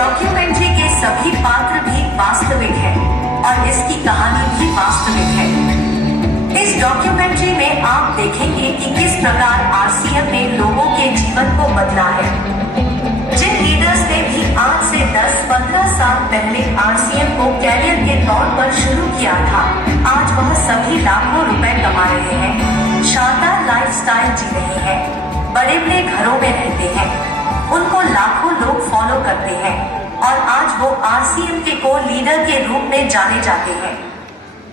Documentary के सभी पात्र भी वास्तविक हैं और इसकी कहानी भी वास्तविक है। इस डॉक्यूमेंट्री में आप देखेंगे कि किस प्रकार आरसीएम ने लोगों के जीवन को बदला है। जिन लीडर्स ने भी आज से 10-15 साल पहले आरसीएम को कैरियर के तौर पर शुरू किया था, आज वह सभी लाखों रुपए कमा रहे हैं, शानदार लाइफस्टाइल जी रहे हैं, बड़े बड़े घरों में रहते हैं, उनको लाखों लोग फॉलो करते हैं और आज वो आरसीएम के को लीडर के रूप में जाने जाते हैं।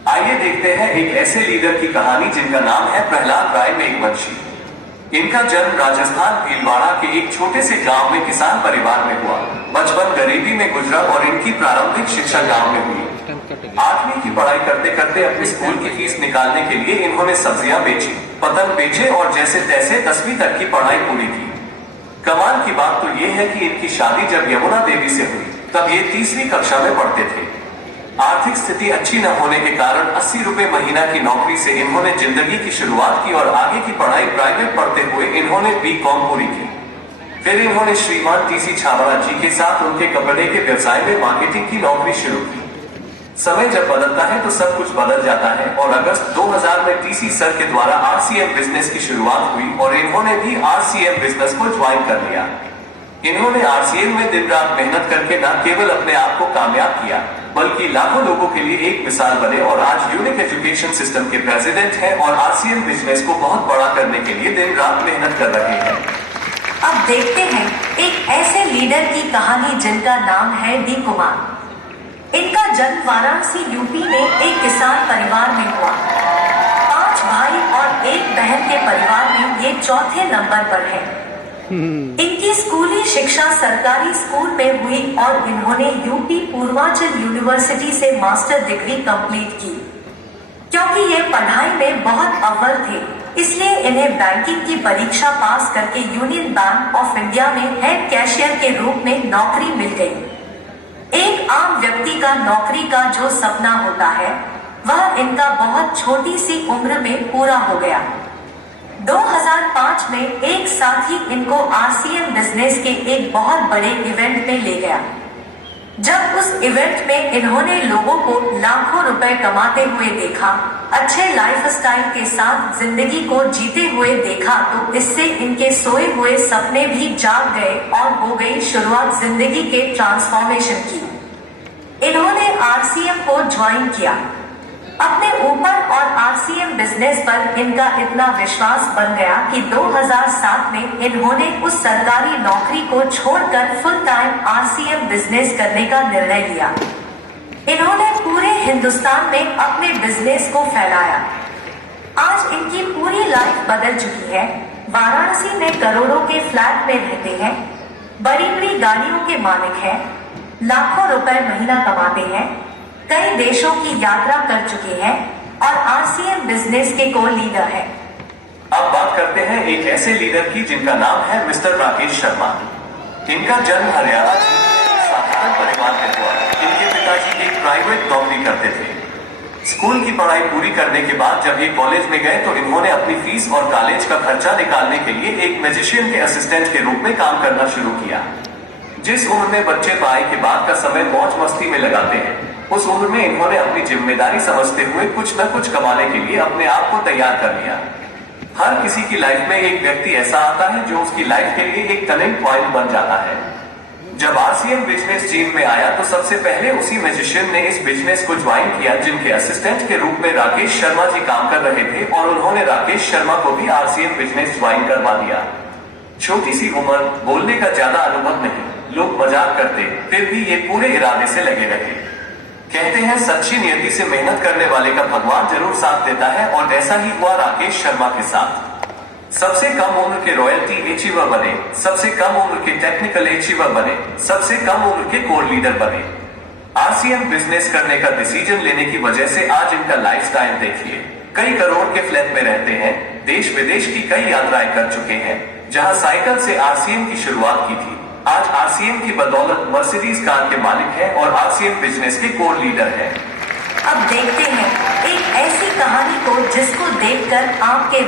आइए देखते हैं एक ऐसे लीडर की कहानी जिनका नाम है प्रहलाद राय मेघवंशी। इनका जन्म राजस्थान भीलवाड़ा के एक छोटे से गांव में किसान परिवार में हुआ। बचपन गरीबी में गुजरा और इनकी प्रारंभिक शिक्षा गांव में हुई। 8वीं की पढ़ाई करते करते अपने स्कूल की फीस निकालने के लिए इन्होंने सब्जियां बेची, पतंग बेचे और जैसे तैसे 10वीं तक की पढ़ाई पूरी की। कमाल की बात तो ये है कि इनकी शादी जब यमुना देवी से हुई तब ये 30वीं कक्षा में पढ़ते थे। आर्थिक स्थिति अच्छी न होने के कारण 80 रुपए महीना की नौकरी से इन्होंने जिंदगी की शुरुआत की और आगे की पढ़ाई प्राइवेट पढ़ते हुए इन्होंने B.Com पूरी की। फिर इन्होंने श्रीमान टीसी छाबड़ा जी के साथ उनके कपड़े के व्यवसाय में मार्केटिंग की नौकरी शुरू की। समय जब बदलता है तो सब कुछ बदल जाता है और अगस्त 2000 में टीसी सर के द्वारा आरसीएम बिजनेस की शुरुआत हुई और इन्होंने भी आरसीएम बिजनेस को ज्वाइन कर लिया। इन्होंने आरसीएम में दिन रात मेहनत करके न केवल अपने आप को कामयाब किया बल्कि लाखों लोगों के लिए एक मिसाल बने और आज यूनिक एजुकेशन सिस्टम के प्रेसिडेंट हैं और आरसीएम बिजनेस को बहुत बड़ा करने के लिए दिन रात मेहनत कर रहे हैं। अब देखते हैं एक ऐसे लीडर की कहानी जिनका नाम है डी कुमार। इनका जन्म वाराणसी यूपी में एक किसान परिवार में हुआ। 5 भाई और 1 बहन के परिवार में ये चौथे नंबर पर है। इनकी स्कूली शिक्षा सरकारी स्कूल में हुई और इन्होंने यूपी पूर्वांचल यूनिवर्सिटी से मास्टर डिग्री कंप्लीट की। क्योंकि ये पढ़ाई में बहुत अव्वल थे, इसलिए इन्हें बैंकिंग की परीक्षा पास करके यूनियन बैंक ऑफ इंडिया में हेड कैशियर के रूप में नौकरी मिल गई। एक आम व्यक्ति का नौकरी का जो सपना होता है वह इनका बहुत छोटी सी उम्र में पूरा हो गया। 2005 में एक साथी इनको आरसीएम बिजनेस के एक बहुत बड़े इवेंट में ले गया। जब उस इवेंट में इन्होंने लोगों को लाखों रुपए कमाते हुए देखा, अच्छे लाइफस्टाइल के साथ जिंदगी को जीते हुए देखा, तो इससे इनके सोए हुए सपने भी जाग गए और हो गई शुरुआत जिंदगी के ट्रांसफॉर्मेशन की। इन्होंने आरसीएम को ज्वाइन किया। अपने ऊपर और आरसीएम बिजनेस पर इनका इतना विश्वास बन गया कि 2007 में इन्होंने उस सरकारी नौकरी को छोड़कर फुल टाइम आरसीएम बिजनेस करने का निर्णय लिया। इन्होंने पूरे हिंदुस्तान में अपने बिजनेस को फैलाया। आज इनकी पूरी लाइफ बदल चुकी है। वाराणसी में करोड़ों के फ्लैट में रहते हैं, बड़ी बड़ी गाड़ियों के मालिक हैं, लाखों रुपए महीना कमाते हैं, कई देशों की यात्रा कर चुके हैं और आरसीएम बिजनेस के को लीडर है। अब बात करते हैं एक ऐसे लीडर की जिनका नाम है मिस्टर राकेश शर्मा। इनका जन्म हरियाणा साधारण परिवार में हुआ। इनके पिताजी एक प्राइवेट नौकरी करते थे। स्कूल की पढ़ाई पूरी करने के बाद जब ये कॉलेज में गए तो इन्होंने अपनी फीस और कॉलेज का खर्चा निकालने के लिए एक मैजिशियन के असिस्टेंट के रूप में काम करना शुरू किया। जिस उम्र में बच्चे पढ़ाई के बाद का समय मौज मस्ती में लगाते हैं, उस उम्र में इन्होंने अपनी जिम्मेदारी समझते हुए कुछ न कुछ कमाने के लिए अपने आप को तैयार कर लिया। हर किसी की लाइफ में एक व्यक्ति ऐसा आता है जो उसकी लाइफ के लिए एक टर्निंग पॉइंट बन जाता है। जब आरसीएम बिजनेस जीवन में आया तो सबसे पहले उसी मैजिशियन ने इस बिजनेस को ज्वाइन किया जिनके असिस्टेंट के रूप में राकेश शर्मा जी काम कर रहे थे और उन्होंने राकेश शर्मा को भी आरसीएम बिजनेस ज्वाइन करवा दिया। छोटी सी उम्र, बोलने का ज्यादा अनुभव नहीं, लोग मजाक करते, फिर भी ये पूरे इरादे से लगे रहे। कहते हैं सच्ची नियति से मेहनत करने वाले का भगवान जरूर साथ देता है और ऐसा ही हुआ राकेश शर्मा के साथ। सबसे कम उम्र के रॉयल्टी अचीवर बने, सबसे कम उम्र के टेक्निकल अचीवर बने, सबसे कम उम्र के कोर लीडर बने। आरसीएम बिजनेस करने का डिसीजन लेने की वजह से आज इनका लाइफस्टाइल देखिए। कई करोड़ के फ्लैट में रहते हैं, देश विदेश की कई यात्राएं कर चुके हैं। जहां साइकिल से आरसीएम की शुरुआत की थी, आज आरसीएम की बदौलत मर्सिडीज कार के मालिक हैं और आरसीएम बिजनेस के कोर लीडर हैं। अब देखते हैं एक ऐसी कहानी को जिसको देखकर आपके